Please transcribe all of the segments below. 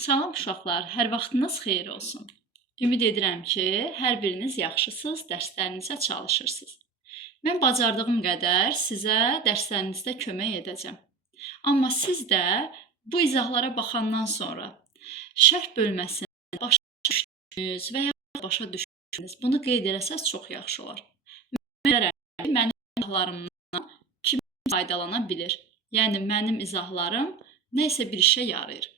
Salam uşaqlar, hər vaxtınız xeyir olsun. Ümid edirəm ki, hər biriniz yaxşısınız, dərslərinizə çalışırsınız. Mən bacardığım qədər sizə dərslərinizdə kömək edəcəm. Amma siz də bu izahlara baxandan sonra şərh bölməsində başa düşdünüz və ya başa düşdünüz, bunu qeyd eləsəz çox yaxşı olar. Mən bilərəm ki, mənim izahlarımdan kim faydalana bilir. Yəni mənim izahlarım nəsə bir işə yarayır.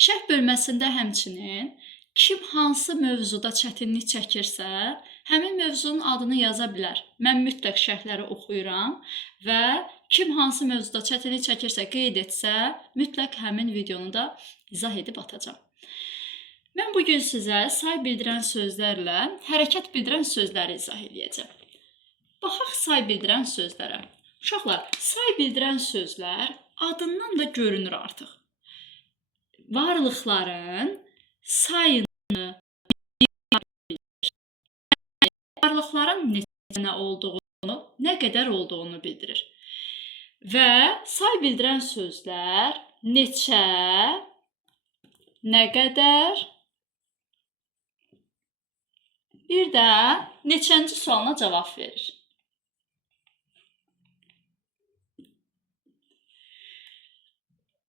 Şərh bölməsində həmçinin kim hansı mövzuda çətinlik çəkirsə, həmin mövzunun adını yaza bilər. Mən mütləq şərhləri oxuyuram və kim hansı mövzuda çətinlik çəkirsə, qeyd etsə, mütləq həmin videonu da izah edib atacam. Mən bugün sizə say bildirən sözlərlə hərəkət bildirən sözləri izah edəcəm. Baxaq say bildirən sözlərə. Uşaqlar, say bildirən sözlər adından da görünür artıq. Varlıqların sayını bildirir. Varlıqların neçə olduğunu, nə qədər olduğunu bildirir. Və say bildirən sözlər neçə, nə qədər, bir də neçənci sualına cavab verir.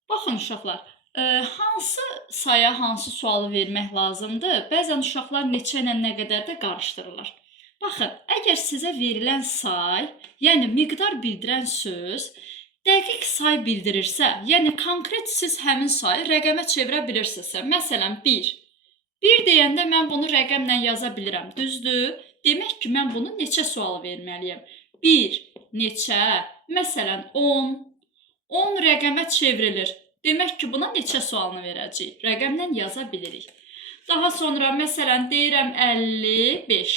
Baxın uşaqlar, hansı saya hansı sualı vermək lazımdır? Bəzən uşaqlar neçə ilə nə qədər də qarışdırırlar. Baxın, əgər sizə verilən say, yəni miqdar bildirən söz dəqiq say bildirirsə, yəni konkret siz həmin sayı rəqəmə çevirə bilirsinizsə, məsələn 1. 1 deyəndə mən bunu rəqəmlə yaza bilirəm, düzdür? Demək ki, mən bunu neçə sualı verməliyəm? 1, neçə, məsələn 10. 10 rəqəmə çevrilir. Demək ki, buna neçə sualını verəcəyik? Rəqəmlə yaza bilirik. Daha sonra, məsələn, deyirəm 55.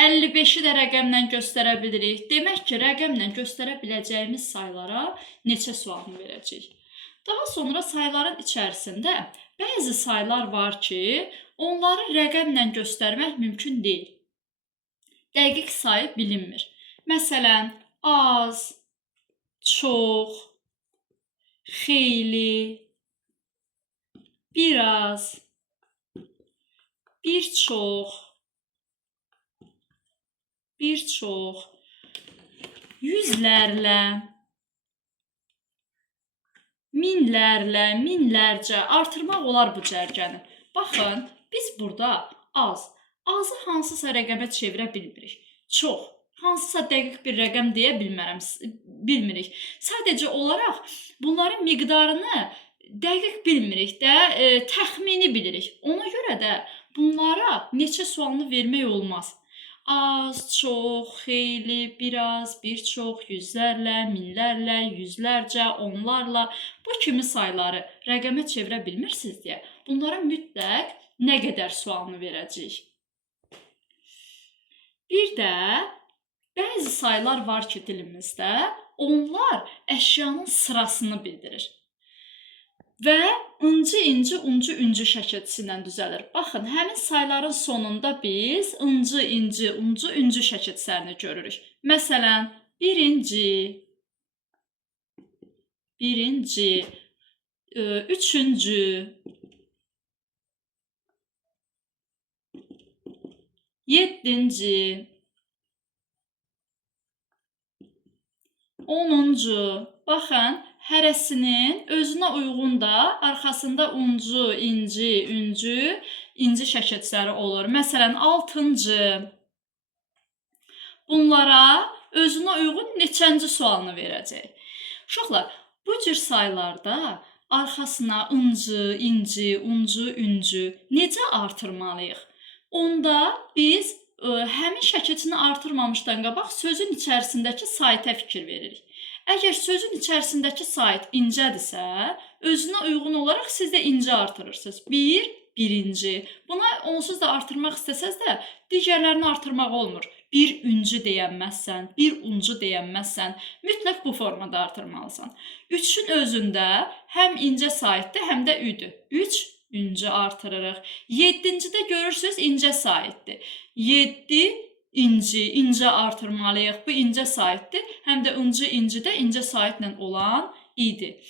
55-i də rəqəmlə göstərə bilirik. Demək ki, rəqəmlə göstərə biləcəyimiz saylara neçə sualını verəcəyik? Daha sonra sayların içərisində bəzi saylar var ki, onları rəqəmlə göstərmək mümkün deyil. Dəqiq sayı bilinmir. Məsələn, az, çox, xeyli, biraz, bir çox, yüzlərlə, minlərlə, minlərcə artırmaq olar bu cərgəni. Baxın, biz burada az, azı hansısa rəqəmə çevirə bilmirik. Çox, hansısa dəqiq bir rəqəm deyə bilmirik. Sadəcə olaraq bunların miqdarını dəqiq bilmirik də, təxmini bilirik. Ona görə də bunlara neçə sualını vermək olmaz. Az, çox, xeyli, biraz, bir çox, yüzlərlə, minlərlə, yüzlərcə, onlarla bu kimi sayları rəqəmə çevirə bilmirsiniz deyə bunlara mütləq nə qədər sualını verəcəyik. Bir də bəzi saylar var ki dilimizdə, onlar əşyanın sırasını bildirir. Və ıncı, inci, uncu, üncü şəkilçisi ilə düzəlir. Baxın, həmin sayların sonunda biz ıncı, inci, uncu, üncü şəkilçilərini görürük. Məsələn, birinci, üçüncü, yeddinci, 10-cu. Baxın, hərəsinin özünə uyğun da arxasında uncu, inci, üncü, inci şəkilçiləri olur. Məsələn, 6-cı. Bunlara özünə uyğun neçənci sualını verəcək? Uşaqlar, bu cür saylarda arxasına ıncı, inci, uncu, üncü necə artırmalıyıq? Onda biz həmin şəkilçini artırmamışdan qabaq sözün içərisindəki saytə fikir veririk. Əgər sözün içərisindəki sayt incədirsə, özünə uyğun olaraq siz də inci artırırsınız. Birinci. Buna onsuz da artırmaq istəsəz də digərlərini artırmaq olmur. Bir üncü deyənməzsən, bir uncu deyənməzsən. Mütləq bu formada artırmalısan. 3-ün özündə həm incə saytdır, həm də üdür. 3 üncü artırırıq. 7-cidə görürsünüz incə saytdır. 7 incə artırmalıyıq. Bu incə saytdır. Həm də ıncı, inci də incə saytla olan idi.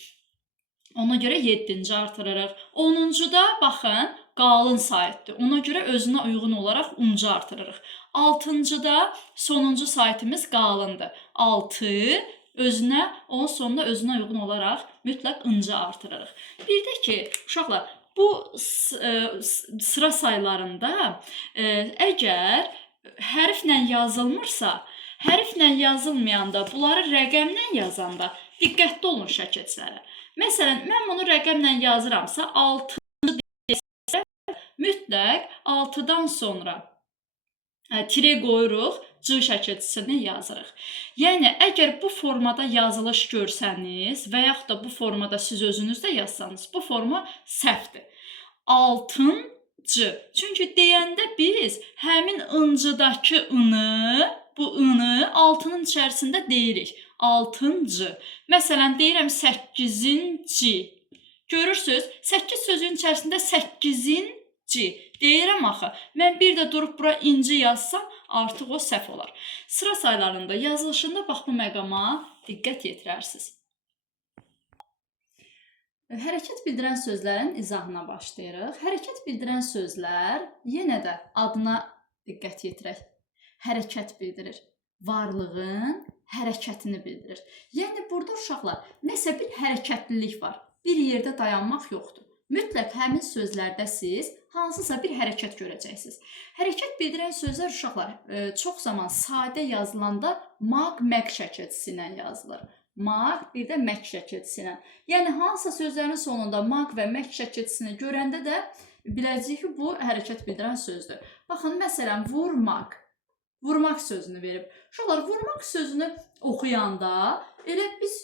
Ona görə 7-ci artırırıq. 10-cu da baxın, qalın saytdır. Ona görə özünə uyğun olaraq uncu artırırıq. 6-cıda sonuncu saytımız qalındır. 6 özünə, onun sonuna özünə uyğun olaraq mütləq ıncı artırırıq. Bir də ki, uşaqlar, bu sıra saylarında əgər hərflə yazılmırsa, hərflə yazılmayanda, bunları rəqəmlə yazanda diqqətli olun şəkilçilərə. Məsələn, mən bunu rəqəmlə yazıramsa, 6 desə, mütləq 6-dan sonra tire qoyuruq, C şəkilçisini yazırıq. Yəni, əgər bu formada yazılış görsəniz və yaxud da bu formada siz özünüz də yazsanız, bu forma səhvdir. 6-cı. Çünki deyəndə biz həmin ıncıdakı ını, bu ını 6-nın içərisində deyirik. 6-cı. Məsələn, deyirəm 8-ci. Görürsünüz, 8 sözün içərisində 8-ci. Deyirəm axı, mən bir də durub bura inci yazsam, artıq o səhv olar. Sıra saylarında, yazılışında bax bu məqama diqqət yetirərsiniz. Hərəkət bildirən sözlərin izahına başlayırıq. Hərəkət bildirən sözlər yenə də adına diqqət yetirək. Hərəkət bildirir. Varlığın hərəkətini bildirir. Yəni, burada uşaqlar, nəsə bir hərəkətlilik var. Bir yerdə dayanmaq yoxdur. Mütləq həmin sözlərdə siz hansısa bir hərəkət görəcəksiniz. Hərəkət bildirən sözlər uşaqlar çox zaman sadə yazılanda maq-məq şəkilçisi ilə yazılır. Maq, bir də məq şəkilçisi ilə. Yəni, hansısa sözlərin sonunda maq və məq şəkilçisini görəndə də biləcəyik ki, bu hərəkət bildirən sözdür. Baxın, məsələn, vurmaq. Vurmaq sözünü verib. Uşaqlar, vurmaq sözünü oxuyanda elə biz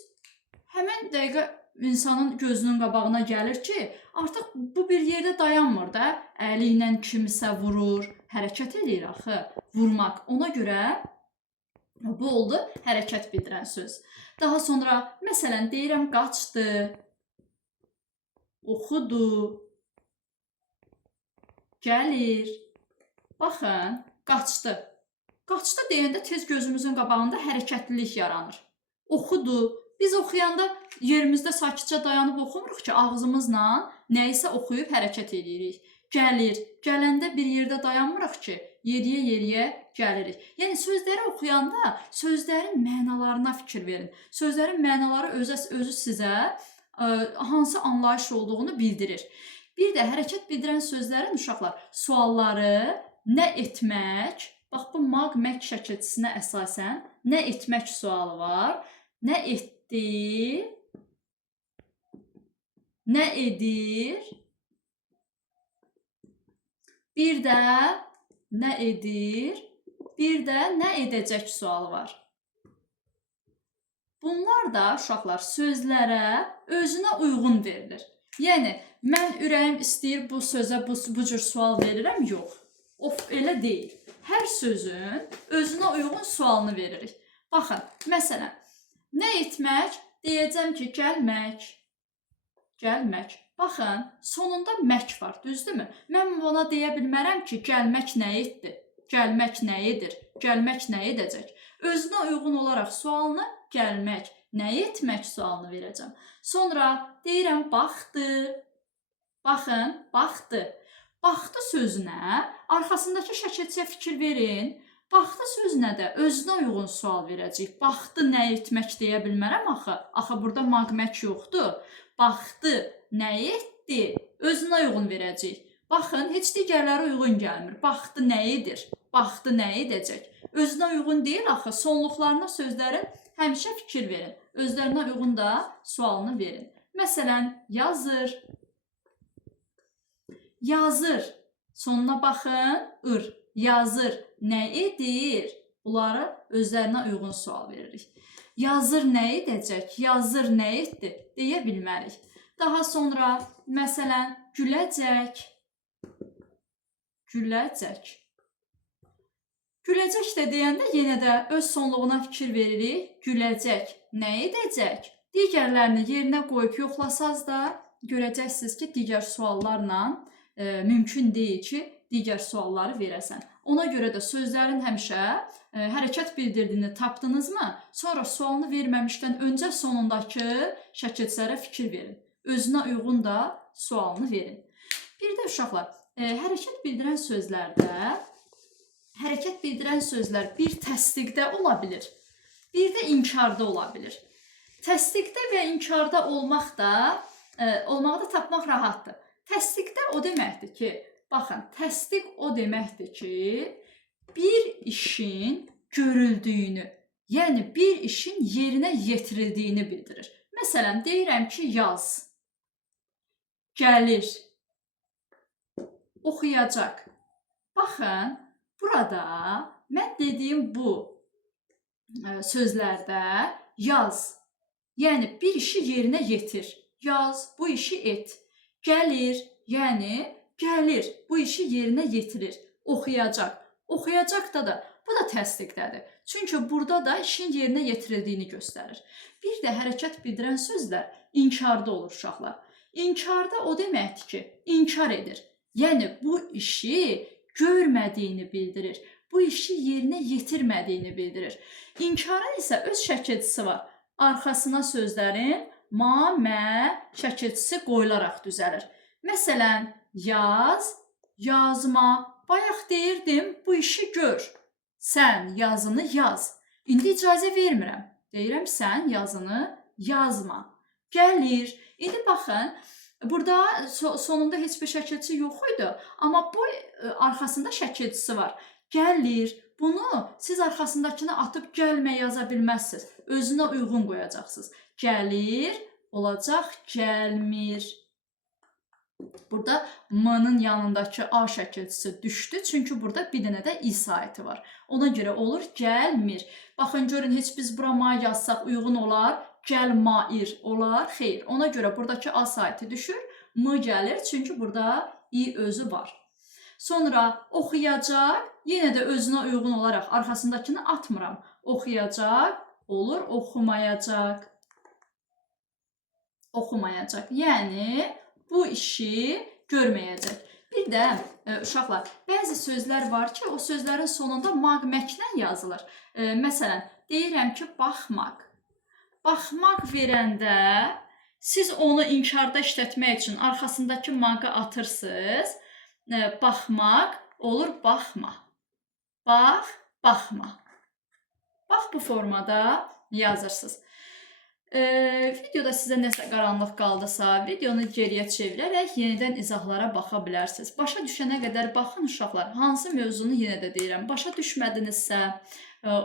həmən dəqiqə insanın gözünün qabağına gəlir ki, artıq bu bir yerdə dayanmır da, əli ilə kimisə vurur, hərəkət edir axı, vurmaq. Ona görə bu oldu hərəkət bildirən söz. Daha sonra, məsələn, deyirəm, qaçdı, oxudu, gəlir. Baxın, qaçdı. Qaçdı deyəndə tez gözümüzün qabağında hərəkətlilik yaranır. Oxudu. Biz oxuyanda yerimizdə sakitcə dayanıb oxumuruq ki, ağzımızla nəyisə oxuyub hərəkət edirik. Gəlir. Gələndə bir yerdə dayanmırıq ki, yeriyə-yeriyə gəlirik. Yəni, sözləri oxuyanda sözlərin mənalarına fikir verin. Sözlərin mənaları özü sizə hansı anlayış olduğunu bildirir. Bir də hərəkət bildirən sözlərin uşaqlar sualları nə etmək, bax bu maq-məq şəkilçisinə əsasən nə etmək sualı var, nə etdi, nə edir, bir də nə edir, bir də nə edəcək sualı var. Bunlar da uşaqlar sözlərə özünə uyğun verilir. Yəni, mən ürəyim istəyir bu sözə bu cür sual verirəm, yox. Elə deyil. Hər sözün özünə uyğun sualını veririk. Baxın, məsələn, nə etmək? Deyəcəm ki, gəlmək. Gəlmək. Baxın, sonunda mək var, düzdürmü? Mən buna deyə bilmərəm ki, gəlmək nə etdi? Gəlmək nə edir? Gəlmək nə edəcək? Özünə uyğun olaraq sualını gəlmək, nə etmək sualını verəcəm. Sonra deyirəm, baxdı. Baxın, baxdı. Baxdı sözünə, arxasındakı şəkilçiyə fikir verin. Baxdı sözünə də özünə uyğun sual verəcək. Baxdı nə etmək deyə bilmərəm axı. Axı burada maq-məq yoxdur. Baxdı nə etdi? Özünə uyğun verəcək. Baxın, heç digərləri uyğun gəlmir. Baxdı nə edir? Baxdı nə edəcək? Özünə uyğun deyil axı. Sonluqlarına sözlərin həmişə fikir verin. Özlərinə uyğun da sualını verin. Məsələn, yazır. Yazır. Sonuna baxın, ır. Yazır. Nə edir? Bunları özlərinə uyğun sual veririk. Yazır nə edəcək? Yazır nə etdi? Deyə bilmərik. Daha sonra, məsələn, güləcək. Güləcək. Güləcək də deyəndə yenə də öz sonluğuna fikir veririk. Güləcək. Nə edəcək? Digərlərini yerinə qoyub yoxlasaz da görəcəksiniz ki, digər suallarla mümkün deyil ki, digər sualları verəsən. Ona görə də sözlərin həmişə hərəkət bildirdiyini tapdınızmı? Sonra sualını verməmişdən öncə sonundakı şəkilçilərə fikir verin. Özünə uyğun da sualını verin. Bir də uşaqlar, hərəkət bildirən sözlər bir təsdiqdə ola bilir, bir də inkarda ola bilir. Təsdiqdə və inkarda olmağı da tapmaq rahatdır. Təsdiqdə o deməkdir ki, baxın, təsdiq o deməkdir ki, bir işin görüldüyünü, yəni bir işin yerinə yetirildiyini bildirir. Məsələn, deyirəm ki, yaz, gəlir, oxuyacaq. Baxın, burada mən dediyim bu sözlərdə yaz, yəni bir işi yerinə yetir. Yaz, bu işi et. Gəlir, yəni gəlir, bu işi yerinə yetirir. Oxuyacaq. Oxuyacaq da bu da təsdiqdədir. Çünki burada da işin yerinə yetirildiyini göstərir. Bir də hərəkət bildirən sözlər inkarda olur uşaqlar. İnkarda o deməkdir ki, inkar edir. Yəni bu işi görmədiyini bildirir. Bu işi yerinə yetirmədiyini bildirir. İnkarın isə öz şəkilçisi var. Arxasına sözlərin ma, mə şəkilçisi qoyularaq düzəlir. Məsələn, yaz, yazma. Bayaq deyirdim, bu işi gör. Sən yazını yaz. İndi icazə vermirəm. Deyirəm, sən yazını yazma. Gəlir. İndi baxın, burada sonunda heç bir şəkilçi yox idi, amma bu arxasında şəkilçisi var. Gəlir. Bunu siz arxasındakını atıb gəlmə yaza bilməzsiniz. Özünə uyğun qoyacaqsınız. Gəlir, olacaq gəlmir. Burada m-nın yanındakı a şəkilçisi düşdü, çünki burada bir dənə də i saiti var. Ona görə olur gəlmir. Baxın, görün, heç biz bura ma yazsaq uyğun olar, gəlmair olar, xeyr. Ona görə buradakı a saiti düşür, m gəlir, çünki burada i özü var. Sonra oxuyacaq, yenə də özünə uyğun olaraq arxasındakını atmıram. Oxuyacaq, olur, oxumayacaq. Oxumayacaq, yəni bu işi görməyəcək. Bir də uşaqlar, bəzi sözlər var ki, o sözlərin sonunda maq-məklə yazılır. Məsələn, deyirəm ki, baxmaq. Baxmaq verəndə siz onu inkarda işlətmək üçün arxasındakı mağı atırsınız. Baxmaq olur baxma. Bax, baxma. Bax, bu formada yazırsınız. Videoda sizə nəsə qaranlıq qaldısa, videonu geriyə çevirərək yenidən izahlara baxa bilərsiniz. Başa düşənə qədər baxın uşaqlar, hansı mövzunu yenə də deyirəm. Başa düşmədinizsə,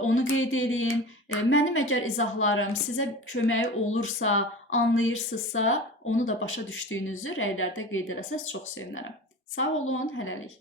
onu qeyd edin. Mənim əgər izahlarım sizə köməyi olursa, anlayırsınızsa, onu da başa düşdüyünüzü rəylərdə qeyd eləsəz çox sevinərəm. Sağ olun, hələlik.